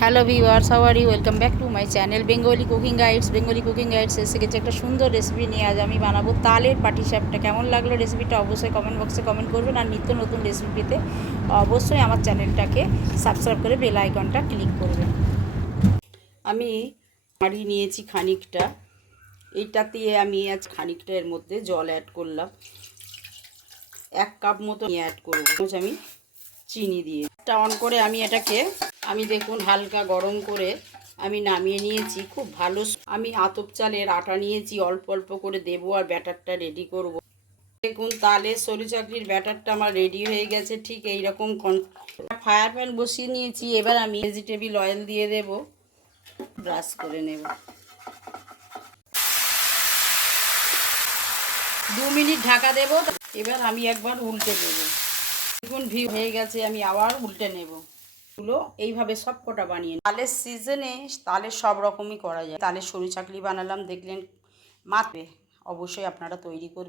Hello viewers how are you welcome back to my channel Bengali cooking guides Bengali cooking guides এসে গেছে একটা সুন্দর recipe নিয়ে। আজ আমি বানাবো তালের পাটিসাপটা কেমন লাগল রেসিপিটা অবশ্যই কমেন্ট বক্সে কমেন্ট করবেন আর নিত্য নতুন রেসিপিতে অবশ্যই আমার চ্যানেলটাকে সাবস্ক্রাইব করে বেল আইকনটা ক্লিক করবেন। আমি হাঁড়ি নিয়েছি খানিকটা। এইটা দিয়ে আমি আজ খানিকটা এর মধ্যে জল অ্যাড করলাম। এক কাপ মতো অ্যাড করব। আমি চিনি দিয়ে। এটা অন করে আমি এটাকে আমি দেখুন হালকা গরম করে আমি নামিয়ে নিয়েছি, খুব ভালো আমি আতপ চালের আটা নিয়েছি, অল্প অল্প করে দেবো আর ব্যাটারটা রেডি করব। দেখুন তালে সরু চাকরির ব্যাটারটা আমার রেডি হয়ে গেছে, ঠিক এইরকম ফায়ার প্যান বসিয়ে নিয়েছি, এবার আমি ভেজিটেবিল অয়েল দিয়ে দেব ব্রাশ করে নেব। দু মিনিট ঢাকা দেব, এবার আমি একবার উল্টে দেবো। দেখুন ভিউ হয়ে গেছে, আমি আবার উল্টে নেব। গুলো এইভাবে সব কটা বানিয়ে তালের সিজনে তালের সব রকমই করা যায়। তালের সরু চাকলি বানালাম, দেখলেন মাত্রে। অবশ্যই আপনারা তৈরি করবেন।